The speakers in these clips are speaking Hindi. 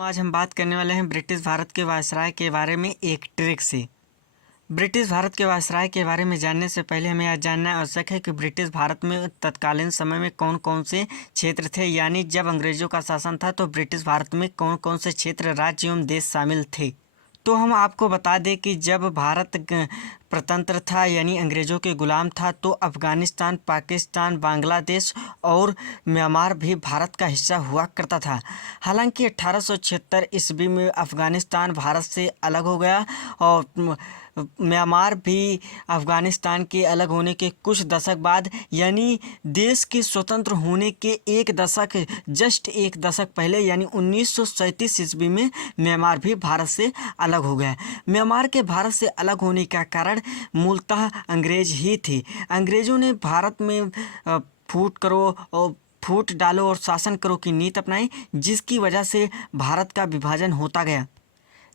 आज हम बात करने वाले हैं ब्रिटिश भारत के वायसराय के बारे में एक ट्रिक से। ब्रिटिश भारत के वायसराय के बारे में जानने से पहले हमें यह जानना आवश्यक है कि ब्रिटिश भारत में तत्कालीन समय में कौन कौन से क्षेत्र थे, यानी जब अंग्रेजों का शासन था तो ब्रिटिश भारत में कौन कौन से क्षेत्र, राज्य एवं देश शामिल थे। तो हम आपको बता दें कि जब भारत प्रतंत्र था यानी अंग्रेज़ों के गुलाम था तो अफ़गानिस्तान, पाकिस्तान, बांग्लादेश और म्यांमार भी भारत का हिस्सा हुआ करता था। हालांकि 1876 ईस्वी में अफ़गानिस्तान भारत से अलग हो गया और म्यांमार भी अफ़गानिस्तान के अलग होने के कुछ दशक बाद यानी देश के स्वतंत्र होने के एक दशक पहले यानी 1937 ईस्वी में म्यांमार भी भारत से अलग हो गया। म्यांमार के भारत से अलग होने का कारण मूलतः अंग्रेज ही थे। अंग्रेज़ों ने भारत में फूट डालो और शासन करो की नीति अपनाई, जिसकी वजह से भारत का विभाजन होता गया।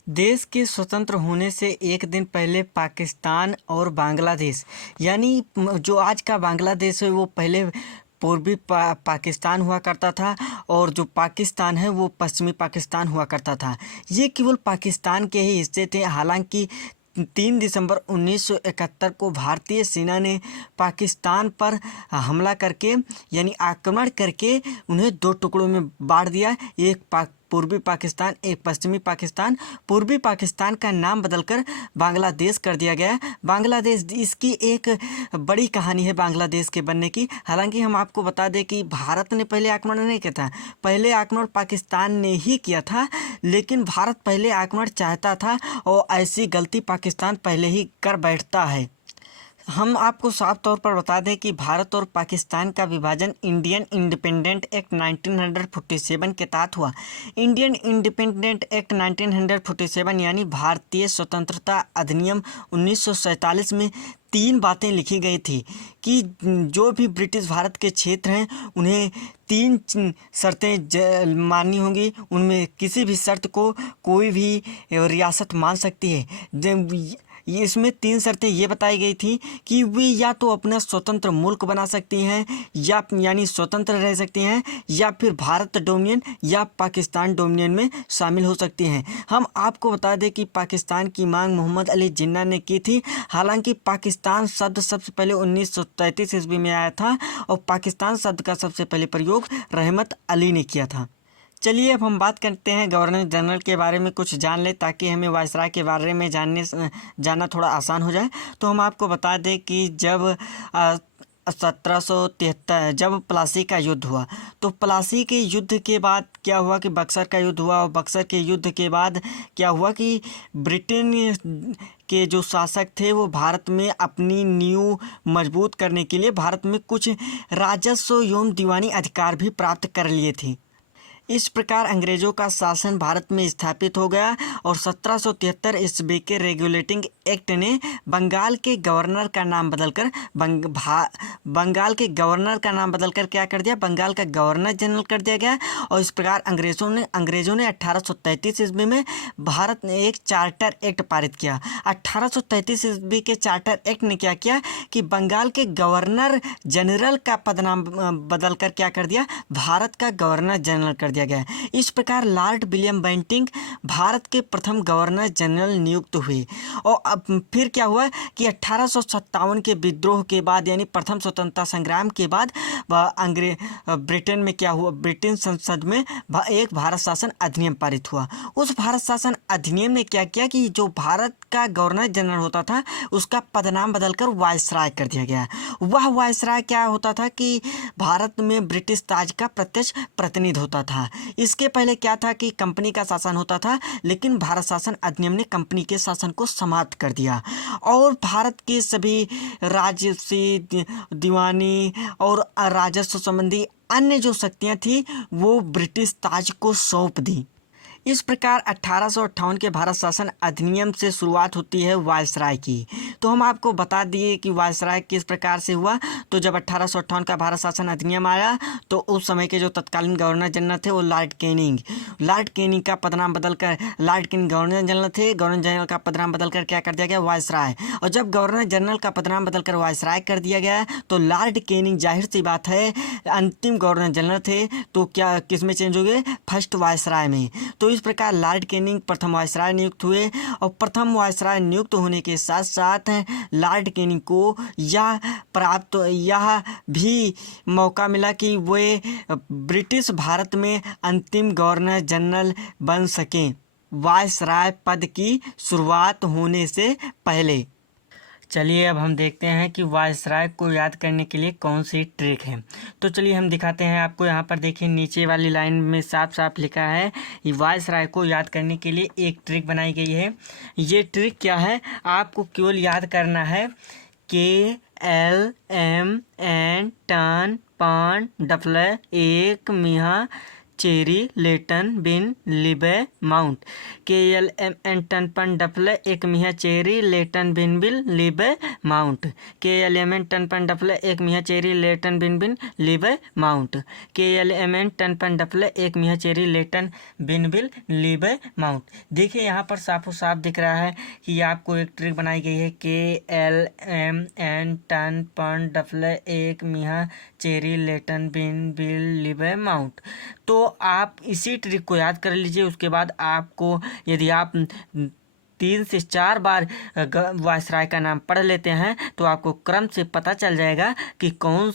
देश के स्वतंत्र होने से एक दिन पहले पाकिस्तान और बांग्लादेश यानी जो आज का बांग्लादेश है वो पहले पूर्वी पाकिस्तान हुआ करता था और जो पाकिस्तान है वो पश्चिमी पाकिस्तान हुआ करता था। ये केवल पाकिस्तान के ही हिस्से थे। हालांकि 3 दिसंबर 1971 को भारतीय सेना ने पाकिस्तान पर हमला करके यानी आक्रमण करके उन्हें 2 टुकड़ों में बांट दिया, एक पूर्वी पाकिस्तान, एक पश्चिमी पाकिस्तान। पूर्वी पाकिस्तान का नाम बदलकर बांग्लादेश कर दिया गया। बांग्लादेश, इसकी एक बड़ी कहानी है बांग्लादेश के बनने की। हालांकि हम आपको बता दें कि भारत ने पहले आक्रमण नहीं किया था, पहले आक्रमण पाकिस्तान ने ही किया था, लेकिन भारत पहले आक्रमण चाहता था और ऐसी गलती पाकिस्तान पहले ही कर बैठता है। हम आपको साफ तौर पर बता दें कि भारत और पाकिस्तान का विभाजन इंडियन इंडिपेंडेंट एक्ट 1947 के तहत हुआ। इंडियन इंडिपेंडेंट एक्ट 1947 यानी भारतीय स्वतंत्रता अधिनियम 1947 में 3 बातें लिखी गई थी कि जो भी ब्रिटिश भारत के क्षेत्र हैं उन्हें 3 शर्तें माननी होंगी। उनमें किसी भी शर्त को कोई भी रियासत मान सकती है। इसमें 3 शर्तें ये बताई गई थी कि वे या तो अपना स्वतंत्र मुल्क बना सकती हैं या यानी स्वतंत्र रह सकती हैं, या फिर भारत डोमिनियन या पाकिस्तान डोमिनियन में शामिल हो सकती हैं। हम आपको बता दें कि पाकिस्तान की मांग मोहम्मद अली जिन्ना ने की थी। हालांकि पाकिस्तान शब्द सबसे पहले 1933 ईस्वी में आया था और पाकिस्तान शब्द का सबसे पहले प्रयोग रहमत अली ने किया था। चलिए अब हम बात करते हैं गवर्नर जनरल के बारे में, कुछ जान ले ताकि हमें वायसराय के बारे में जानना थोड़ा आसान हो जाए। तो हम आपको बता दें कि जब 1773 जब प्लासी का युद्ध हुआ तो प्लासी के युद्ध के बाद क्या हुआ कि बक्सर का युद्ध हुआ और बक्सर के युद्ध के बाद क्या हुआ कि ब्रिटेन के जो शासक थे वो भारत में अपनी नींव मजबूत करने के लिए भारत में कुछ राजस्व एवं दीवानी अधिकार भी प्राप्त कर लिए थे। इस प्रकार अंग्रेज़ों का शासन भारत में स्थापित हो गया और 1773 ईस्वी के रेगुलेटिंग एक्ट ने बंगाल के गवर्नर का नाम बदलकर क्या कर दिया, बंगाल का गवर्नर जनरल कर दिया गया। और इस प्रकार अंग्रेज़ों ने 1833 ईस्वी में भारत ने एक चार्टर एक्ट पारित किया। 1833 ईस्वी के चार्टर एक्ट ने क्या किया कि बंगाल के गवर्नर जनरल का पदनाम बदलकर क्या कर दिया, भारत का गवर्नर जनरल कर दिया गया। इस प्रकार लॉर्ड विलियम बेंटिंक भारत के प्रथम गवर्नर जनरल नियुक्त हुए। और अब फिर क्या हुआ कि 1857 के विद्रोह के बाद यानी प्रथम स्वतंत्रता संग्राम के बाद ब्रिटेन में क्या हुआ, ब्रिटेन संसद में एक भारत शासन अधिनियम पारित हुआ। उस भारत शासन अधिनियम ने क्या किया कि जो भारत का गवर्नर जनरल होता था उसका पदनाम बदलकर वायसराय कर दिया गया। वह वायसराय क्या होता था कि भारत में ब्रिटिश ताज का प्रत्यक्ष प्रतिनिधि होता था। इसके पहले क्या था कि कंपनी का शासन होता था, लेकिन भारत शासन अधिनियम ने कंपनी के शासन को समाप्त कर दिया और भारत के सभी राज्य से दीवानी और राजस्व संबंधी अन्य जो शक्तियां थी वो ब्रिटिश ताज को सौंप दी। इस प्रकार 1858 के भारत शासन अधिनियम से शुरुआत होती है वायसराय की। तो हम आपको बता दिए कि वायसराय किस प्रकार से हुआ। तो जब 1858 का भारत शासन अधिनियम आया तो उस समय के जो तत्कालीन गवर्नर जनरल थे वो लॉर्ड कैनिंग का पदनाम बदलकर लॉर्ड कैनिंग गवर्नर जनरल थे, गवर्नर जनरल का पदनाम बदलकर क्या कर दिया गया, वायसराय। और जब गवर्नर जनरल का पदनाम बदलकर वायसराय कर दिया गया तो लॉर्ड कैनिंग जाहिर सी बात है अंतिम गवर्नर जनरल थे, तो क्या किस में चेंज हो गए, फर्स्ट वायसराय में। तो इस प्रकार लॉर्ड कैनिंग प्रथम वायसराय नियुक्त हुए और प्रथम वायसराय नियुक्त होने के साथ साथ लॉर्ड कैनिंग को यह भी मौका मिला कि वे ब्रिटिश भारत में अंतिम गवर्नर जनरल बन सकें वायसराय पद की शुरुआत होने से पहले। चलिए अब हम देखते हैं कि वायसराय को याद करने के लिए कौन सी ट्रिक है। तो चलिए हम दिखाते हैं आपको। यहाँ पर देखिए नीचे वाली लाइन में साफ साफ लिखा है कि वायसराय को याद करने के लिए एक ट्रिक बनाई गई है। ये ट्रिक क्या है, आपको केवल याद करना है KLMN टन पान डफले एक मिहा चेरी लेटन बिन लिबे माउंट। KLMN टन पन डफले एक मिहा चेरी लेटन बिन बिल लिबे माउंट। KLMN टन पन डफले एक मिहा चेरी लेटन बिन बिन लिबे माउंट। KLMN टन पन डफले एक मिहा चेरी लेटन बिन बिल लिबे माउंट। देखिए यहाँ पर साफो साफ दिख रहा है कि आपको एक ट्रिक बनाई गई है KLMN टन पन डफले एक मिहा चेरी लेटन बिन बिल लिबे माउंट। तो आप इसी ट्रिक को याद कर लीजिए। उसके बाद आपको यदि आप 3 से 4 बार वायसराय का नाम पढ़ लेते हैं तो आपको क्रम से पता चल जाएगा कि कौन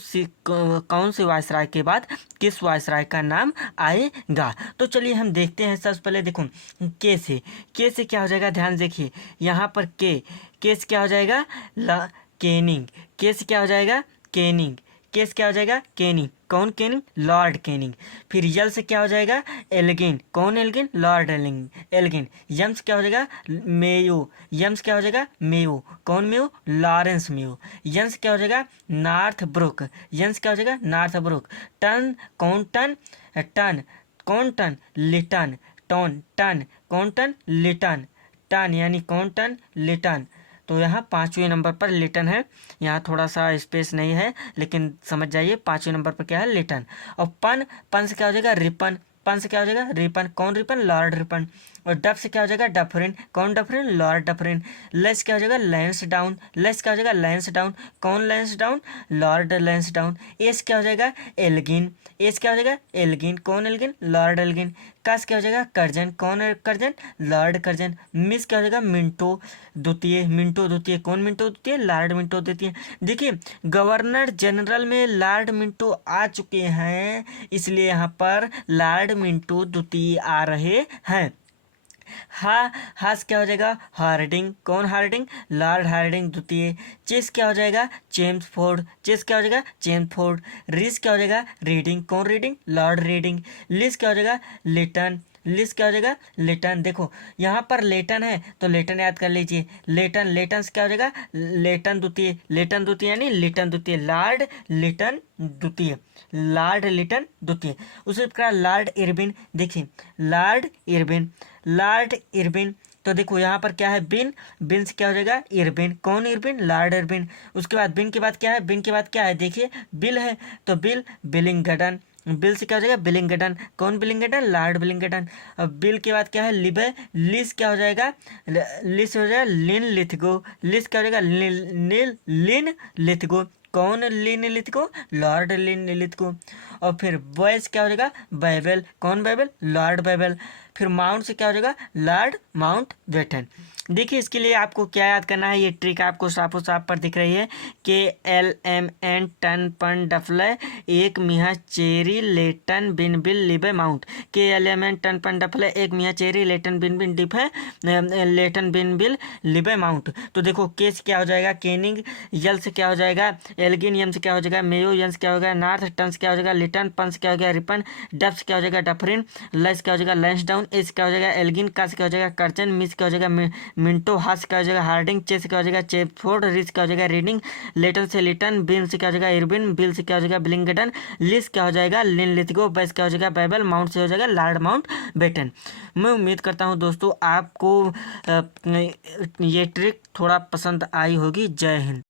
से वायसराय के बाद किस वायसराय का नाम आएगा। तो चलिए हम देखते हैं। सबसे पहले देखो के से क्या हो जाएगा, ध्यान देखिए यहाँ पर के से क्या हो जाएगा, कैनिंग। के से क्या हो जाएगा, कैनिंग। के से क्या हो जाएगा, कैनिंग। कौन कैनिंग, लॉर्ड कैनिंग। फिर यल से क्या हो जाएगा, एल्गिन। कौन एल्गिन, लॉर्ड एल्गिन। यम से क्या हो जाएगा, मेयो। यम से क्या हो जाएगा, मेयो। कौन मेयो, लॉरेंस मेयो। यन से क्या हो जाएगा, नॉर्थ ब्रुक। यन से क्या हो जाएगा, नॉर्थ ब्रुक। टन, कौन टन, टन। कौन टन, लिटन। टन कौन टन, लिटन। टन यानी कौन टन, लिटन। तो यहाँ 5वें नंबर पर लिटन है। यहाँ थोड़ा सा स्पेस नहीं है लेकिन समझ जाइए 5वें नंबर पर क्या है, लिटन। और पन से क्या हो जाएगा, रिपन। पन से क्या हो जाएगा, रिपन। कौन रिपन, लॉर्ड रिपन। और डफ से क्या हो जाएगा, डफरिन। कौन डफरिन, लॉर्ड डफरिन। लेस क्या हो जाएगा, लेंस डाउन। लेस क्या हो जाएगा, लेंस डाउन। कौन lens down, Lord lens down. S क्या हो जाएगा, एल्गिन। एस क्या हो जाएगा, एल्गिन। कौन एल्गिन, लॉर्ड एल्गिन। कस क्या हो जाएगा, कर्जन। कौन कर्जन, लॉर्ड कर्जन। मिस क्या हो जाएगा, मिंटो द्वितीय। मिंटो द्वितीय। कौन मिंटो द्वितीय, लॉर्ड मिंटो द्वितीय। देखिए गवर्नर जनरल में लॉर्ड मिंटो आ चुके हैं, इसलिए यहाँ पर लॉर्ड मिंटो द्वितीय आ रहे हैं। हास क्या हो जाएगा, हार्डिंग। कौन हार्डिंग, लॉर्ड हार्डिंग द्वितीय। चेस क्या हो जाएगा, चेम्सफोर्ड। चेस क्या हो जाएगा, चेम्सफोर्ड। रीस क्या हो जाएगा, रीडिंग। कौन रीडिंग, लॉर्ड रीडिंग। लिस क्या हो जाएगा, लिटन। लिस क्या हो जाएगा, लिटन। देखो यहाँ पर लेटन है तो लेटन याद कर लीजिए। लेटन से क्या हो जाएगा, लेटन द्वितीय। लेटन द्वितीय यानी लिटन द्वितीय। लॉर्ड लिटन द्वितीय। लॉर्ड लिटन द्वितीय। उसी प्रकार लॉर्ड इरबिन। देखिए लॉर्ड इरबिन। Lord Irwin. तो देखो यहाँ पर क्या है, बिन से क्या हो जाएगा, इरबिन। कौन इरबिन, लॉर्ड इरबिन। उसके बाद बिन के बाद क्या है, बिन के बाद क्या है, देखिए बिल है तो बिलिंगडन। बिल से क्या हो जाएगा, बिलिंगडन। कौन बिलिंगडन, लॉर्ड बिलिंगडन। अब बिल के बाद क्या है, लिबे। लिस क्या हो जाएगा, लिस हो जाएगा लिन लिथगो। लिस क्या हो जाएगा, लिन लिथगो। कौन लिन लिथगो, लॉर्ड लिन लिथगो। और फिर बॉयस क्या हो जाएगा, बाइबल। कौन बाइबल, लॉर्ड बाइबल। फिर माउंट से क्या हो जाएगा, लॉर्ड माउंट बेटन। देखिए इसके लिए आपको क्या याद करना है, ये ट्रिक आपको साफो साफ पर दिख रही है। KLMN टन पन डफले एक मिहा चेरी लेटन बिन बिल लिबे माउंट। KLMN टन पन डफले एक मिहा चेरी लेटन बिन बिन डिफे लेटन बिन बिल लिबे माउंट। तो देखो के से क्या हो जाएगा, केनिंग। यल से क्या हो जाएगा, एल्गिन। यम से क्या हो जाएगा, मेयो। यन से क्या हो जाएगा, नॉर्थ। टन से क्या हो जाएगा, लिटन। पन से क्या हो जाएगा, रिपन। डफ से क्या हो जाएगा, डफरिन। लेस क्या हो जाएगा, लेंस डाउन। एस क्या हो जाएगा, एल्गिन। का से क्या हो जाएगा, कर्चन। मिस क्या हो जाएगा, मिंटो। हास क्या हो जाएगा, हार्डिंग। चेस क्या हो जाएगा, चेफोर्ड। रिच क्या हो जाएगा, रीडिंग। लेटन से लिटन। बिन से क्या हो जाएगा, इरबिन। बिल से क्या हो जाएगा, बिलिंगडन। लिस क्या हो जाएगा, लिन लिथगो। बैस क्या हो जाएगा, बाइबल। माउंट से हो जाएगा, लॉर्ड माउंट बेटन। मैं उम्मीद करता हूँ दोस्तों आपको ये ट्रिक थोड़ा पसंद आई होगी। जय हिंद।